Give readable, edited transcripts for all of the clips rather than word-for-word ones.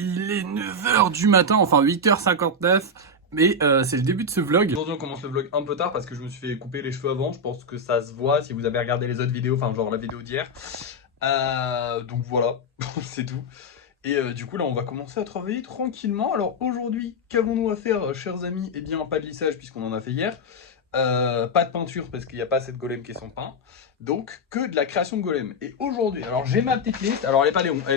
Il est 9h du matin, enfin 8h59, mais c'est le début de ce vlog. Aujourd'hui on commence le vlog un peu tard parce que je me suis fait couper les cheveux avant. Je pense que ça se voit si vous avez regardé les autres vidéos, enfin genre la vidéo d'hier. Donc voilà, c'est tout. Et du coup là on va commencer à travailler tranquillement. Alors aujourd'hui, qu'avons-nous à faire chers amis? Eh bien pas de lissage puisqu'on en a fait hier. Pas de peinture parce qu'il n'y a pas assez de golems qui sont peints. Donc que de la création de golems. Et aujourd'hui, alors j'ai ma petite liste. Alors elle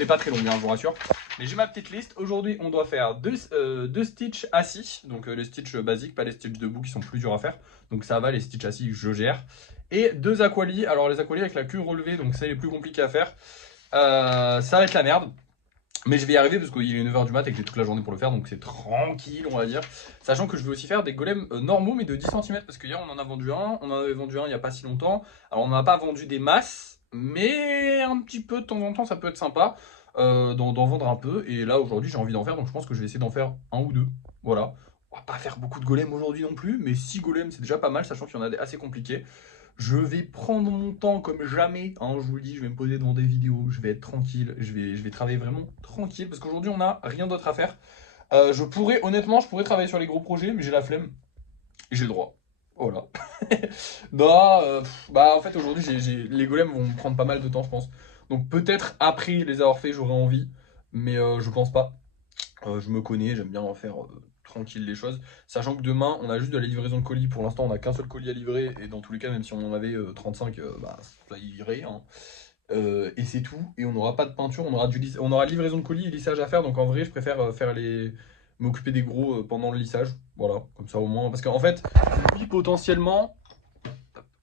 est pas très longue, hein, je vous rassure. Mais j'ai ma petite liste. Aujourd'hui, on doit faire deux stitches assis. Donc les stitches basiques, pas les stitches debout qui sont plus durs à faire. Donc ça va, les stitches assis, je gère. Et deux aqualis. Alors les aqualis avec la queue relevée, donc c'est les plus compliqués à faire. Ça va être la merde. Mais je vais y arriver parce qu'il est 9h du mat et que j'ai toute la journée pour le faire, donc c'est tranquille, on va dire. Sachant que je vais aussi faire des golems normaux, mais de 10 cm, parce que hier on en a vendu un, on en avait vendu un il n'y a pas si longtemps. Alors on n'a pas vendu des masses, mais un petit peu de temps en temps ça peut être sympa d'en vendre un peu. Et là aujourd'hui j'ai envie d'en faire, donc je pense que je vais essayer d'en faire un ou deux. Voilà. On va pas faire beaucoup de golems aujourd'hui non plus, mais 6 golems c'est déjà pas mal, sachant qu'il y en a des assez compliqués. Je vais prendre mon temps comme jamais, hein, je vous le dis, je vais me poser devant des vidéos, je vais être tranquille, je vais travailler vraiment tranquille, parce qu'aujourd'hui on n'a rien d'autre à faire. Honnêtement, je pourrais travailler sur les gros projets, mais j'ai la flemme, et j'ai le droit. Voilà. Non, bah en fait aujourd'hui les golems vont me prendre pas mal de temps je pense. Donc peut-être après les avoir fait j'aurai envie, mais je pense pas. Je me connais, j'aime bien en faire tranquille les choses. Sachant que demain, on a juste de la livraison de colis. Pour l'instant, on n'a qu'un seul colis à livrer. Et dans tous les cas, même si on en avait 35, bah, ça irait, hein. Et c'est tout. Et on n'aura pas de peinture. On aura livraison de colis et lissage à faire. Donc en vrai, je préfère m'occuper des gros pendant le lissage. Voilà, comme ça au moins. Parce qu'en fait, lui potentiellement.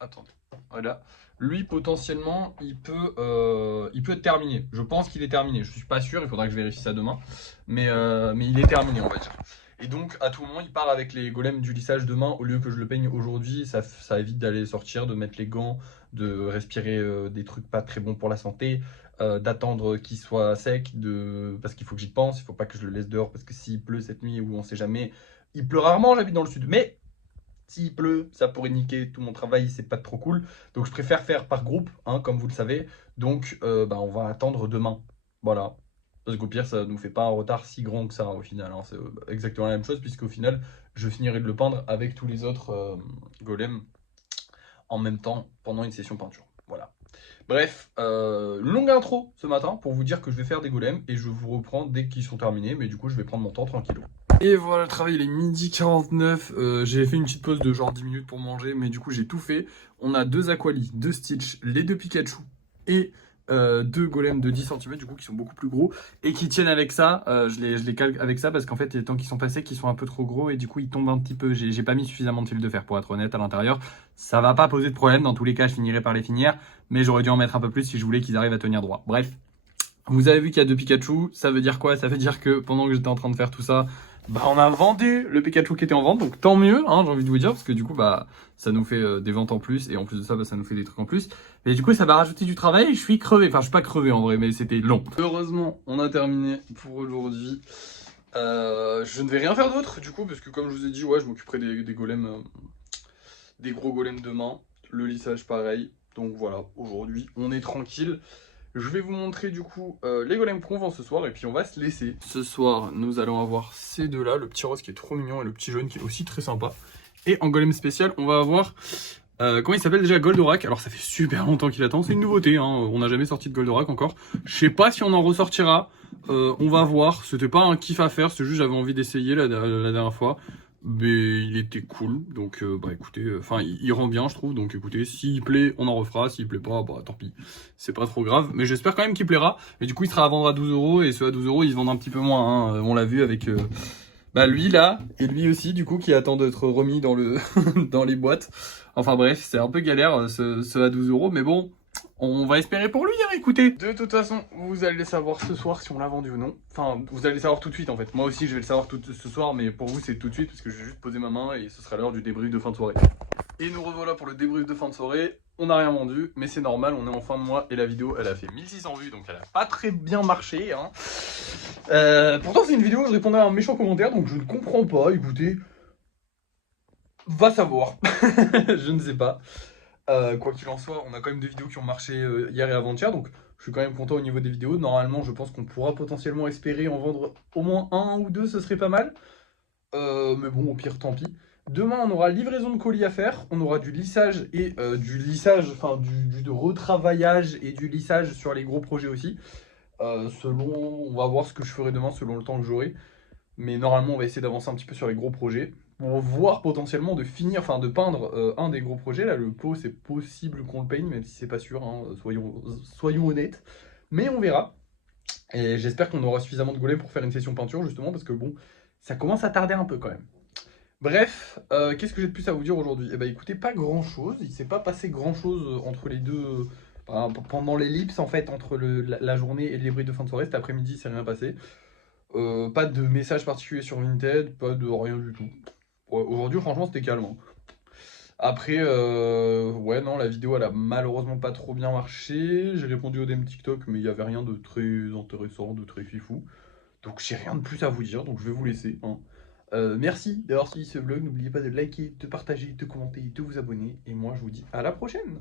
Attendez. Voilà. Lui, potentiellement, il peut être terminé. Je pense qu'il est terminé. Je suis pas sûr, il faudra que je vérifie ça demain. Mais il est terminé, on va dire. Et donc, à tout moment, il part avec les golems du lissage demain au lieu que je le peigne aujourd'hui. Ça évite d'aller sortir, de mettre les gants, de respirer des trucs pas très bons pour la santé, d'attendre qu'il soit sec, parce qu'il faut que j'y pense. Il faut pas que je le laisse dehors parce que s'il pleut cette nuit ou on sait jamais. Il pleut rarement, j'habite dans le sud. Mais s'il pleut, ça pourrait niquer tout mon travail, c'est pas trop cool. Donc je préfère faire par groupe, hein, comme vous le savez. Donc bah, on va attendre demain. Voilà. Parce qu'au pire, ça nous fait pas un retard si grand que ça au final, hein. C'est exactement la même chose, puisqu'au final, je finirai de le peindre avec tous les autres golems en même temps pendant une session peinture. Voilà. Bref, longue intro ce matin pour vous dire que je vais faire des golems et je vous reprends dès qu'ils sont terminés. Mais du coup, je vais prendre mon temps tranquillou. Et voilà, le travail il est midi 49, j'ai fait une petite pause de genre 10 minutes pour manger, mais du coup j'ai tout fait. On a deux Aqualis, deux Stitch, les deux Pikachu et deux golems de 10 cm du coup qui sont beaucoup plus gros et qui tiennent avec ça. Je les calque avec ça parce qu'en fait les temps qui sont passés qui sont un peu trop gros et du coup ils tombent un petit peu. J'ai pas mis suffisamment de fil de fer pour être honnête à l'intérieur. Ça va pas poser de problème, dans tous les cas je finirai par les finir, mais j'aurais dû en mettre un peu plus si je voulais qu'ils arrivent à tenir droit. Bref. Vous avez vu qu'il y a deux Pikachu, ça veut dire quoi? Ça veut dire que pendant que j'étais en train de faire tout ça, bah on a vendu le Pikachu qui était en vente, donc tant mieux, hein, j'ai envie de vous dire, parce que du coup bah ça nous fait des ventes en plus, et en plus de ça bah, ça nous fait des trucs en plus. Mais du coup ça va rajouter du travail, je suis crevé, enfin je suis pas crevé en vrai, mais c'était long. Heureusement on a terminé pour aujourd'hui. Je ne vais rien faire d'autre du coup, parce que comme je vous ai dit, ouais je m'occuperai des golems, des gros golems demain, le lissage pareil. Donc voilà, aujourd'hui on est tranquille. Je vais vous montrer du coup les golems qu'on vend ce soir et puis on va se laisser. Ce soir, nous allons avoir ces deux-là, le petit rose qui est trop mignon et le petit jaune qui est aussi très sympa. Et en golem spécial, on va avoir, comment il s'appelle déjà, Goldorak. Alors ça fait super longtemps qu'il attend, c'est une nouveauté, hein. On n'a jamais sorti de Goldorak encore. Je sais pas si on en ressortira, on va voir. C'était pas un kiff à faire, c'est juste j'avais envie d'essayer la dernière fois. Mais il était cool, donc bah écoutez, enfin il rend bien je trouve, donc écoutez, s'il plaît on en refera, s'il plaît pas, bah tant pis, c'est pas trop grave, mais j'espère quand même qu'il plaira, mais du coup il sera à vendre à 12 € et ceux à 12 € ils se vendent un petit peu moins, hein. On l'a vu avec bah lui là, et lui aussi du coup qui attend d'être remis dans le dans les boîtes, enfin bref, c'est un peu galère ceux à 12 €, mais bon, on va espérer pour lui, hein, écoutez. De toute façon, vous allez le savoir ce soir si on l'a vendu ou non. Enfin, vous allez le savoir tout de suite en fait. Moi aussi, je vais le savoir ce soir, mais pour vous, c'est tout de suite parce que je vais juste poser ma main et ce sera l'heure du débrief de fin de soirée. Et nous revoilà pour le débrief de fin de soirée. On n'a rien vendu, mais c'est normal, on est en fin de mois et la vidéo, elle a fait 1600 vues, donc elle a pas très bien marché, hein. Pourtant, c'est une vidéo où je répondais à un méchant commentaire, donc je ne comprends pas, écoutez. Va savoir. Je ne sais pas. Quoi qu'il en soit, on a quand même des vidéos qui ont marché hier et avant-hier, donc Je suis quand même content au niveau des vidéos. Normalement, je pense qu'on pourra potentiellement espérer en vendre au moins un ou deux, ce serait pas mal. Mais bon, au pire, tant pis. Demain, on aura livraison de colis à faire. On aura du lissage et du lissage, enfin du retravaillage et du lissage sur les gros projets aussi. On va voir ce que je ferai demain selon le temps que j'aurai. Mais normalement, on va essayer d'avancer un petit peu sur les gros projets. Pour voir potentiellement de finir, enfin de peindre un des gros projets. Là, le pot, c'est possible qu'on le peigne, même si c'est pas sûr, hein, soyons honnêtes. Mais on verra. Et j'espère qu'on aura suffisamment de golems pour faire une session peinture, justement, parce que bon, ça commence à tarder un peu quand même. Bref, qu'est-ce que j'ai de plus à vous dire aujourd'hui? Eh ben écoutez, pas grand-chose. Il s'est pas passé grand-chose entre les deux. Pendant l'ellipse, en fait, entre la journée et le débrief de fin de soirée, cet après-midi, il s'est rien passé. Pas de message particulier sur Vinted, pas de rien du tout. Ouais, aujourd'hui, franchement, c'était calme, hein. Après, ouais, non, la vidéo, elle a malheureusement pas trop bien marché. J'ai répondu au DM TikTok, mais il n'y avait rien de très intéressant, de très fifou. Donc, j'ai rien de plus à vous dire, donc je vais vous laisser, hein. Merci d'avoir suivi ce vlog. N'oubliez pas de liker, de partager, de commenter, de vous abonner. Et moi, je vous dis à la prochaine!